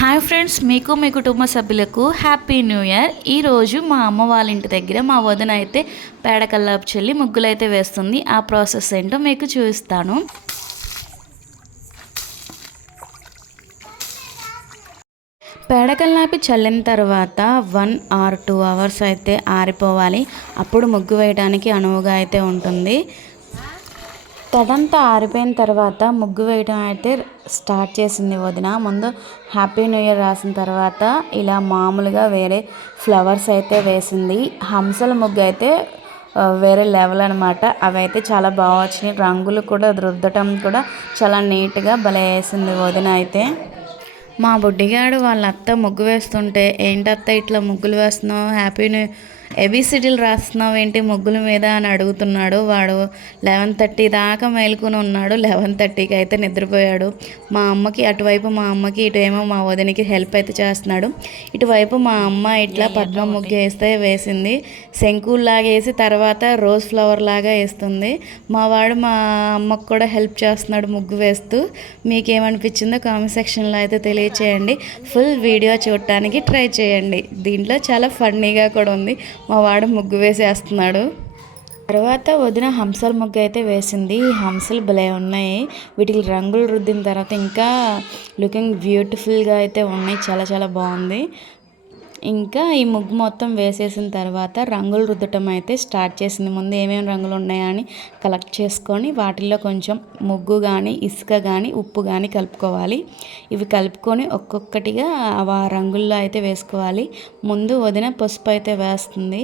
Hi friends మీకు మీ కుటుంబ సభ్యులకు హ్యాపీ న్యూ ఇయర్ ఈరోజు మా అమ్మ వాళ్ళ ఇంటి దగ్గర మా వదిన అయితే పేడకల్లాపు చెల్లి ముగ్గులైతే వేస్తుంది. ఆ ప్రాసెస్ ఏంటో మీకు చూపిస్తాను. పేడకల్లాపి చల్లిన తర్వాత వన్ ఆర్ టూ అవర్స్ అయితే ఆరిపోవాలి. అప్పుడు ముగ్గు వేయడానికి అనువుగా అయితే ఉంటుంది. తడంతా ఆరిపోయిన తర్వాత ముగ్గు వేయడం అయితే స్టార్ట్ చేసింది వదిన. ముందు హ్యాపీ న్యూ ఇయర్ రాసిన తర్వాత ఇలా మామూలుగా వేరే ఫ్లవర్స్ అయితే వేసింది. హంసల ముగ్గు అయితే వేరే లెవెల్ అనమాట అవి అయితే చాలా బాగా వచ్చినాయి. రంగులు కూడా రుద్దటం కూడా చాలా నీట్గా భలే వేసింది వదిన అయితే. మా బుడ్డిగాడు వాళ్ళ అత్త ముగ్గు వేస్తుంటే ఏంటత్త ఇట్లా ముగ్గులు వేస్తున్నావు? హ్యాపీ న్యూ ఏబిసిడీలు రాస్తున్నావు ఏంటి ముగ్గుల మీద అని అడుగుతున్నాడు. వాడు లెవెన్ థర్టీ దాకా మేలుకుని ఉన్నాడు. లెవెన్ థర్టీకి అయితే నిద్రపోయాడు. మా అమ్మకి అటువైపు మా అమ్మకి ఇటువేమో మా వదినికి హెల్ప్ అయితే చేస్తున్నాడు. ఇటువైపు మా అమ్మ ఇట్లా పద్మ ముగ్గు వేస్తే వేసింది. శంకుల్లాగా వేసి తర్వాత రోజ్ ఫ్లవర్ లాగా వేస్తుంది. మా వాడు మా అమ్మకు కూడా హెల్ప్ చేస్తున్నాడు ముగ్గు వేస్తూ. మీకేమనిపించిందో కామెంట్ సెక్షన్లో అయితే తెలియచేయండి. ఫుల్ వీడియో చూడటానికి ట్రై చేయండి. దీంట్లో చాలా ఫన్నీగా కూడా ఉంది. మా వాడు ముగ్గు వేసేస్తున్నాడు. తర్వాత వదిన హంసల ముగ్గు అయితే వేసింది. ఈ హంసలు భలే ఉన్నాయి. వీటికి రంగులు రుద్దిన తర్వాత ఇంకా లుకింగ్ బ్యూటిఫుల్గా అయితే ఉన్నాయి. చాలా చాలా బాగుంది. ఇంకా ఈ ముగ్గు మొత్తం వేసేసిన తర్వాత రంగులు రుద్దటం అయితే స్టార్ట్ చేసింది. ముందు ఏమేమి రంగులు ఉన్నాయని కలెక్ట్ చేసుకొని వాటిల్లో కొంచెం ముగ్గు కానీ ఇసుక కానీ ఉప్పు కానీ కలుపుకోవాలి. ఇవి కలుపుకొని ఒక్కొక్కటిగా ఆ రంగుల్లో అయితే వేసుకోవాలి. ముందు వదిన పసుపు అయితే వేస్తుంది.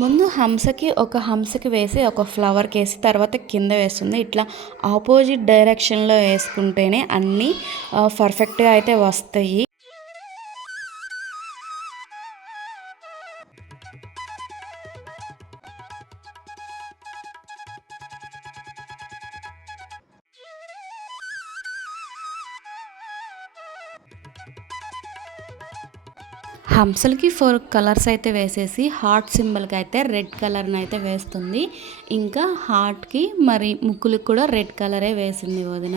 ముందు హంసకి ఒక హంసకి వేసి ఒక ఫ్లవర్కి వేసి తర్వాత కింద వేస్తుంది. ఇట్లా ఆపోజిట్ డైరెక్షన్లో వేసుకుంటేనే అన్నీ పర్ఫెక్ట్గా అయితే వస్తాయి. హంసలకి ఫోర్ కలర్స్ అయితే వేసేసి హార్ట్ సింబల్కి అయితే రెడ్ కలర్ని అయితే వేస్తుంది. ఇంకా హార్ట్కి మరి ముక్కులకు కూడా రెడ్ కలరే వేసింది వదిన.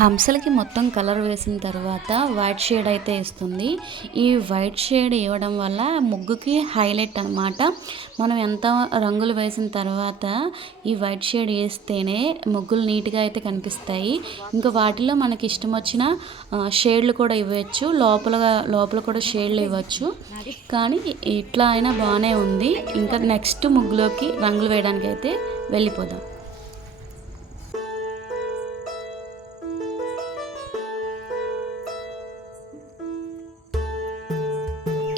హంసలకి మొత్తం కలర్ వేసిన తర్వాత వైట్ షేడ్ అయితే ఇస్తుంది ఈ వైట్ షేడ్ ఇవ్వడం వల్ల ముగ్గుకి హైలైట్ అనమాట మనం ఎంత రంగులు వేసిన తర్వాత ఈ వైట్ షేడ్ వేస్తేనే ముగ్గులు నీట్గా అయితే కనిపిస్తాయి. ఇంకా వాటిలో మనకి ఇష్టం వచ్చిన షేడ్లు కూడా ఇవ్వచ్చు. లోపల లోపల కూడా షేడ్లు ఇవ్వచ్చు. కానీ ఇట్లా అయినా బాగానే ఉంది. ఇంకా నెక్స్ట్ ముగ్గులోకి రంగులు వేయడానికి అయితే వెళ్ళిపోదాం.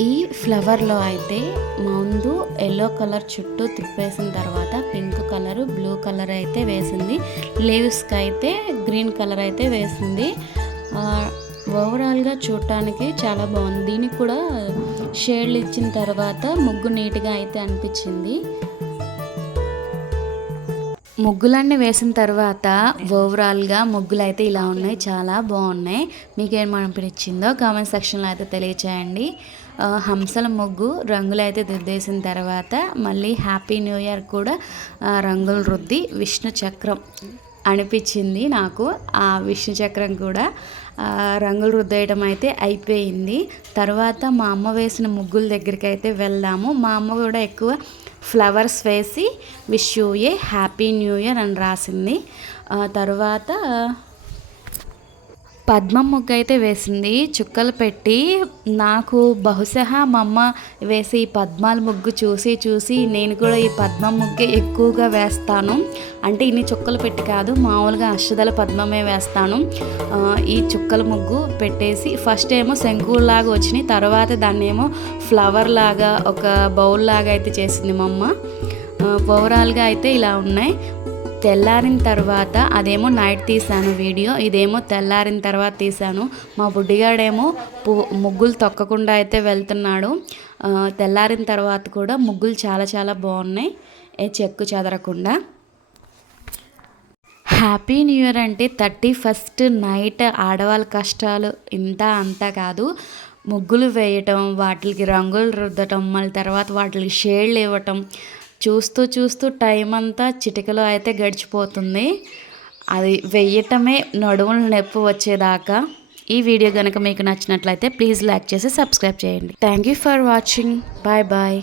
ఈ ఫ్లవర్లో అయితే ముందు ఎల్లో కలర్ చుట్టూ తిప్పేసిన తర్వాత పింక్ కలర్ బ్లూ కలర్ అయితే వేసింది. లీవ్స్కి అయితే గ్రీన్ కలర్ అయితే వేసింది. ఆ, ఓవరాల్గా చూడటానికి చాలా బాగుంది. దీనికి కూడా షేడ్లు ఇచ్చిన తర్వాత ముగ్గు నీట్గా అయితే అనిపించింది. ముగ్గులన్నీ వేసిన తర్వాత ఓవరాల్గా ముగ్గులు అయితే ఇలా ఉన్నాయి చాలా బాగున్నాయి. మీకేం అనిపించిందో కామెంట్ సెక్షన్లో అయితే తెలియచేయండి. హంసల ముగ్గు రంగులు అయితే రుద్దేసిన తర్వాత మళ్ళీ హ్యాపీ న్యూ ఇయర్ కూడా రంగులు రుద్ది విష్ణు చక్రం అనిపించింది నాకు. ఆ విష్ణు చక్రం కూడా రంగులు రుద్దేయడం అయితే అయిపోయింది. తర్వాత మా అమ్మ వేసిన ముగ్గుల దగ్గరికి అయితే వెళ్దాము. మా అమ్మ కూడా ఎక్కువ ఫ్లవర్స్ వేసి wish you a happy new year అని రాసింది. తర్వాత పద్మం ముగ్గు అయితే వేసింది. చుక్కలు పెట్టి నాకు బహుశా మా అమ్మ వేసే ఈ పద్మాల ముగ్గు చూసి చూసి నేను కూడా ఈ పద్మం ముగ్గే ఎక్కువగా వేస్తాను. అంటే ఇన్ని చుక్కలు పెట్టి కాదు మామూలుగా అష్టదల పద్మమే వేస్తాను. ఈ చుక్కల ముగ్గు పెట్టేసి ఫస్ట్ ఏమో శంకువులాగా వచ్చినాయి తర్వాత దాన్ని ఏమో ఫ్లవర్ లాగా ఒక బౌల్ లాగా అయితే చేసింది మా అమ్మ. ఓవరాల్గా అయితే ఇలా ఉన్నాయి. తెల్లారిన తర్వాత అదేమో నైట్ తీశాను వీడియో ఇదేమో తెల్లారిన తర్వాత తీశాను. మా బుడ్డిగాడేమో పు ముగ్గులు తొక్కకుండా అయితే వెళ్తున్నాడు. తెల్లారిన తర్వాత కూడా ముగ్గులు చాలా చాలా బాగున్నాయి. ఏ చెక్కు చెదరకుండా. హ్యాపీ న్యూ ఇయర్ అంటే థర్టీ ఫస్ట్ నైట్ ఆడవాళ్ళ కష్టాలు ఇంత అంతా కాదు. ముగ్గులు వేయటం వాటికి రంగులు రుద్దటం మళ్ళీ తర్వాత వాటికి షేడ్లు ఇవ్వటం చూస్తూ చూస్తూ టైం అంతా చిటికలో అయితే గడిచిపోతుంది. అది వెయ్యటమే నడుములు నొప్పి వచ్చేదాకా. ఈ వీడియో కనుక మీకు నచ్చినట్లయితే ప్లీజ్ లైక్ చేసి సబ్స్క్రైబ్ చేయండి. Thank you for watching bye bye